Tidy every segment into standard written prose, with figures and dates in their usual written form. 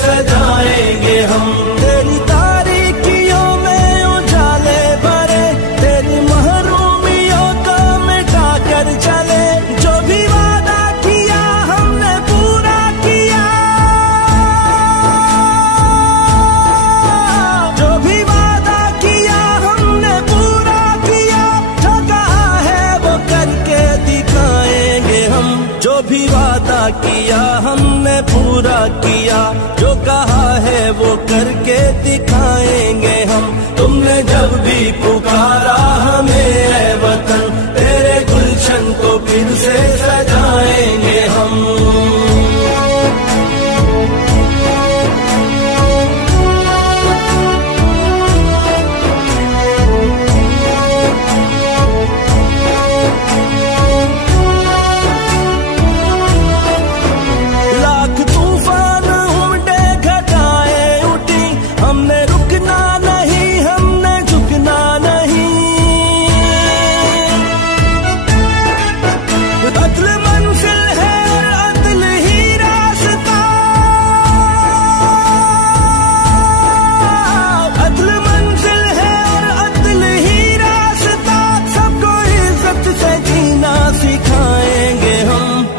सजाएंगे हम। तेरी तारीकियों में उजाले भरे, तेरी महरूमियों को मिटा कर चले। जो भी वादा किया हमने पूरा किया, जो भी वादा किया हमने पूरा किया। जो कहा है वो करके दिखाएंगे हम, जो भी वादा किया हमने पूरा किया। जो कहा है वो करके दिखाएंगे हम। तुमने जब भी पुकारा हमें ऐ वतन, तेरे गुलशन को फिर से सजाएंगे हम।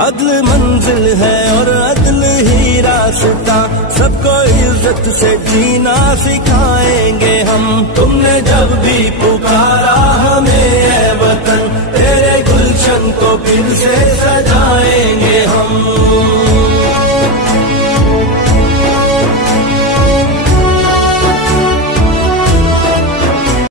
अदल मंजिल है और अदल ही रास्ता, सबको इज्जत से जीना सिखाएंगे हम। तुमने जब भी पुकारा हमें ऐ वतन, तेरे गुलशन को फिर से सजा